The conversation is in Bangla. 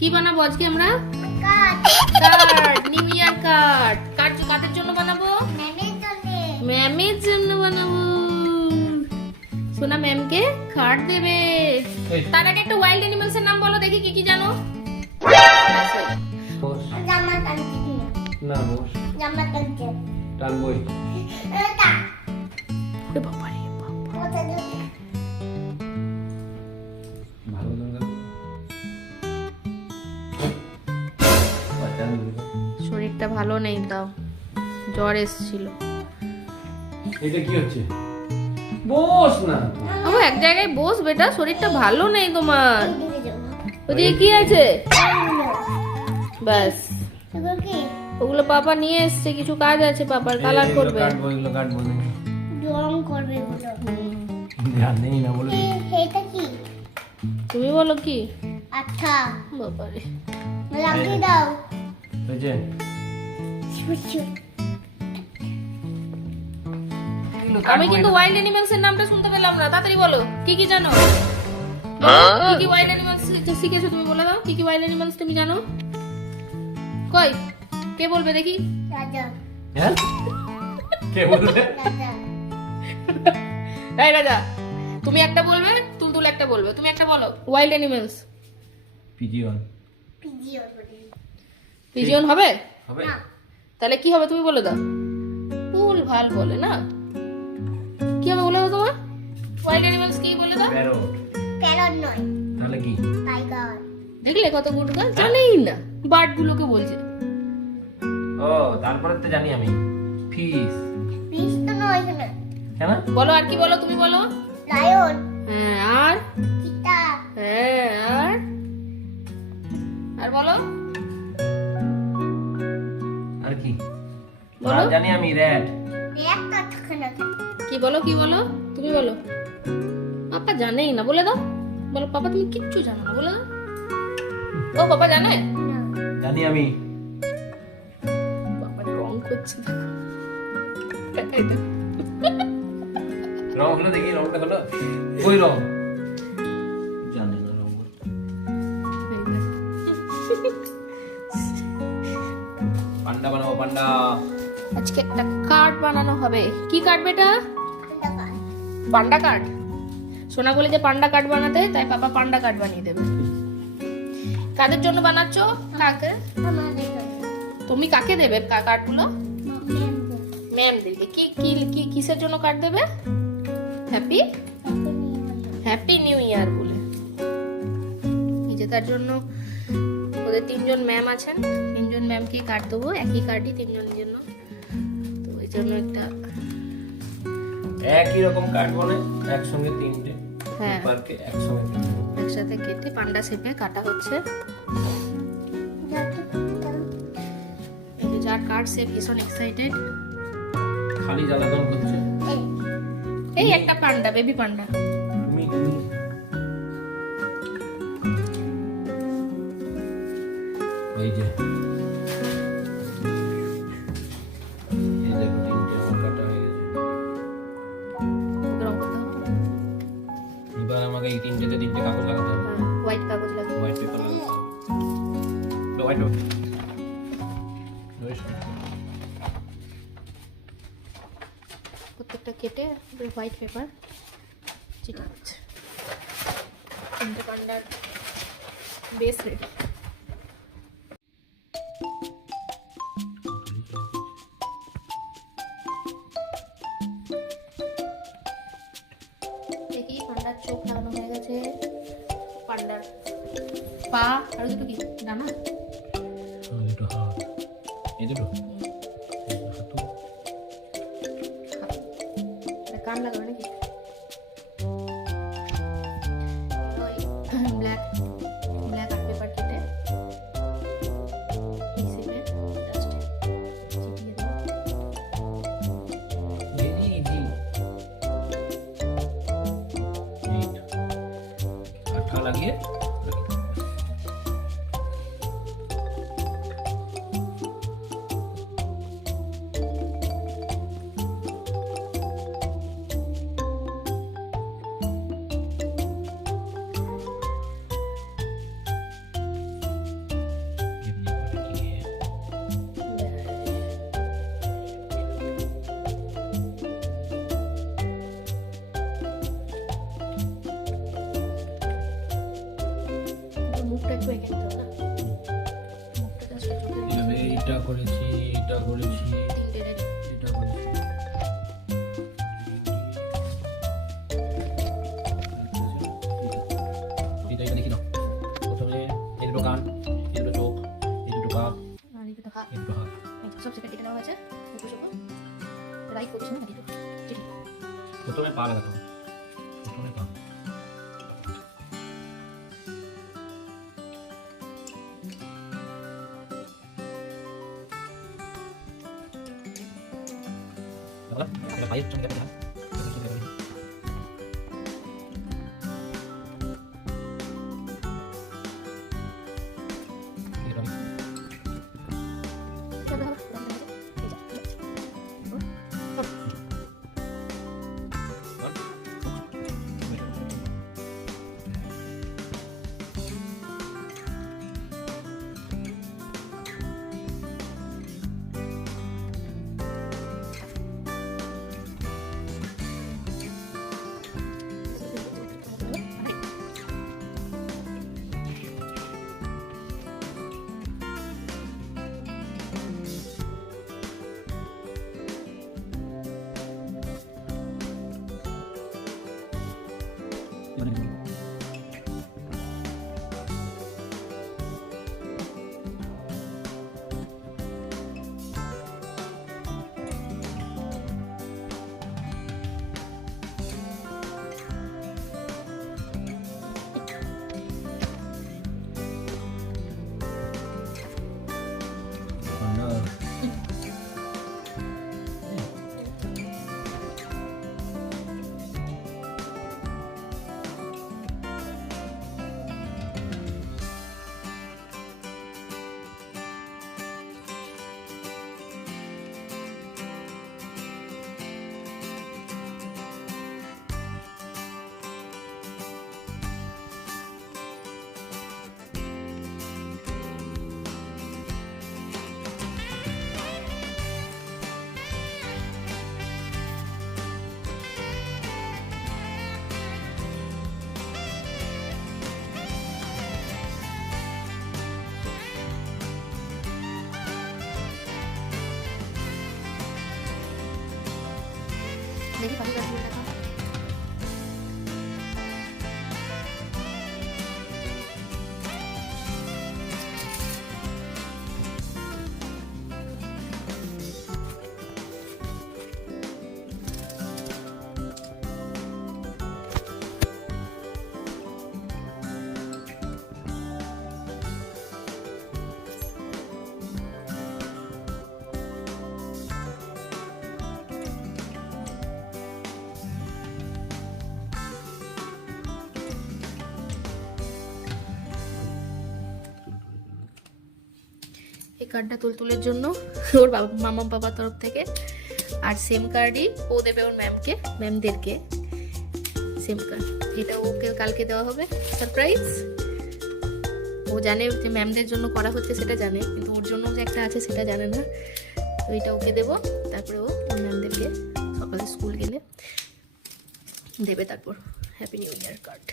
কি বানাবো আজকে আমরা? Card, new year card. Card কাদের জন্য বানাবো? ম্যামের জন্য বানাবো। সোনা ম্যামকে কার্ড দেবে। তার আগে একটা ওয়াইল্ড অ্যানিমালস এর নাম বলো দেখি, কি কি জানো? জামা টানছি না বস জামা টানছি টানবই। এটা ওরে বাবা রে বাবা। কোথায় যাবে? ভালো লাগা বাটান দিবা। শরীরটা ভালো নেই, তাও জ্বর এসেছিল। এটা কি হচ্ছে? বস না ও এক জায়গায় বস বেটা, শরীরটা ভালো নেই তোমার। ওদিকে যাবো। ওদিকে কি আছে? ব্যাস, এগুলো কি? ওগুলো পাপা নিয়ে এসছে, কিছু কাজ আছে পাপার, কালার করবে। কাটবো এগুলো কাটবো না। রং করবে এগুলো। ধ্যান নেই না বলে। এটা কি? তুমি বলো কি? আচ্ছা বাবারে, লাগিয়ে দাও। হয়েছে? ছুছু আমি কিন্তু ওয়াইল্ড অ্যানিমালস এর নামটা শুনতে পেলাম না, তাড়াতাড়ি বলো কি কি জানো? কি কি ওয়াইল্ড অ্যানিমালস শিখেছো তুমি, বলে দাও কি কি ওয়াইল্ড অ্যানিমালস তুমি জানো। কই, কে বলবে দেখি? রাজা হ্যাঁ কে বলবে? রাজা এই রাজা, তুমি একটা বলবে, তুলতুল একটা বলবে। তুমি একটা বলো ওয়াইল্ড অ্যানিমালস। পিজিয়ন পিজিও বলি পিজিয়ন হবে? হবে? না তাহলে কি হবে তুমি বলে দাও। ভুল ভাল বলে না, কি হবে বলে দাও তোমার। ওয়াইল্ড অ্যানিমালস কি বলে দাও। প্যারট। প্যারট নয় তাহলে কি? টাইগার দেখলে কত গুড গান, জানেই না বার্ড গুলোকে বলছে। ও তারপরে তো জানি আমি ফিশ। ফিশ তো নয় এখানে কেন? বলো আর কি বলো, তুমি বলো। লায়ন হ্যাঁ, আর চিতা হ্যাঁ, আর বলো। আর কি? বলো। আর জানি আমি রেড। একটা থাকে না কি বলো, কি বলো, তুমি বলো। পাপা জানেই না, বলে দাও। বলো পাপা তুমি কিচ্ছু জানো না, বলে দাও। ও পাপা জানে? না জানি আমি। বাবা রং করছে। রং হলো দেখি, রংটা হলো ওই রং। জানি না রং বলতে। পান্ডা বানাবো পান্ডা। আজকে একটা কার্ড বানানো হবে। কি কার্ড বেটা? টাকা পান্ডা কার্ড। সোনা বলে যে পান্ডা কার্ড বানাতে, তাই পাপা পান্ডা কার্ড বানিয়ে দেবে। কাদের জন্য বানাচ্ছো? কাকে? আমাদের জন্য তুমি কাকে দেবে কার্ড গুলো? ম্যাম ম্যাম দেবে। কি কি কি কিসের জন্য কার্ড দেবে? হ্যাপি হ্যাপি নিউ ইয়ার বলে। এই যে তার জন্য ওদের তিনজন ম্যাম আছেন, তিনজন ম্যামকে কার্ড দেবো, একই কার্ডই তিনজনের জন্য। তো ওই জন্য একটা, একই রকম কার্ড বনে একসঙ্গে তিনটে। হ্যাঁ, পার্কে একসঙ্গে তিনটে। একসাথে কেটে পান্ডা শেপে কাটা হচ্ছে। এই যে যার কার্ড সে ভীষণ এক্সাইটেড। খালি জ্বালাতন করছে। এই একটা পান্ডা, বেবি পান্ডা। তুমি ওই যে এই দেখো তিনটে আমার কাটা হয়ে গেছে। ওকে রং করতে হবে। এবার আমাকে এই তিনটেতে তিনটে কাগজ লাগাতে হবে। হোয়াইট কাগজ লাগে। হোয়াইট পেপার লাগাতে হবে। White paper. প্রত্যেকটা কেটে হোয়াইট পেপার চিটা হচ্ছে। তিনটে পান্ডার বেস রেডি। দেখি পান্ডার চোখ লাগানো হয়ে গেছে, পান্ডার পা, আর দুটো কি ডানা, দুটো হাত। এই দুটো কান লাগানো নাকি? ব্ল্যাক ব্ল্যাক আর্ট পেপার কেটে এই শেপে জাস্ট চিটিয়ে দেবো। Very easy. আঠা লাগিয়ে ছুঁয়ে কিনতে হবে না। মুখটা just একটু চোখে দিয়ে এভাবে এটা করেছি, এটা করেছি, তিনটে ready। এটা করেছি। এটা এখানে লিখে নাও। প্রথমে এই দুটো কান, এই দুটো চোখ, এই দুটো পা, আর এই দুটো হাত। এই দুটো হাত। এই যে সব সেটা কেটে নেওয়া হয়েছে। দুটো শুকো। রাইট পজিশনে নাকি তো? ঠিক। প্রথমে পা লাগাতে হবে। প্রথমে পা। লাগা? এটা পায়ের সঙ্গে লাগাতে হয়। এটার সঙ্গে লাগাতে হয়। এটা আমি- এটা হবে। এই যে, এই যে। হুম। দেখি পাখি গাছগুলো দেখা। এই কার্ডটা তুলতুলের জন্য ওর বাবা মামা বাবার তরফ থেকে, আর সেম কার্ডই ও দেবে ওর ম্যামকে, ম্যামদেরকে সেম কার্ড। এটা ওকে কালকে দেওয়া হবে সারপ্রাইজ। ও জানে যে ম্যামদের জন্য করা হচ্ছে সেটা জানে, কিন্তু ওর জন্য যে একটা আছে সেটা জানে না। তো এটা ওকে দেবো, তারপরে ও ওর ম্যামদেরকে সকালে স্কুল গেলে দেবে, তারপর হ্যাপি নিউ ইয়ার কার্ড।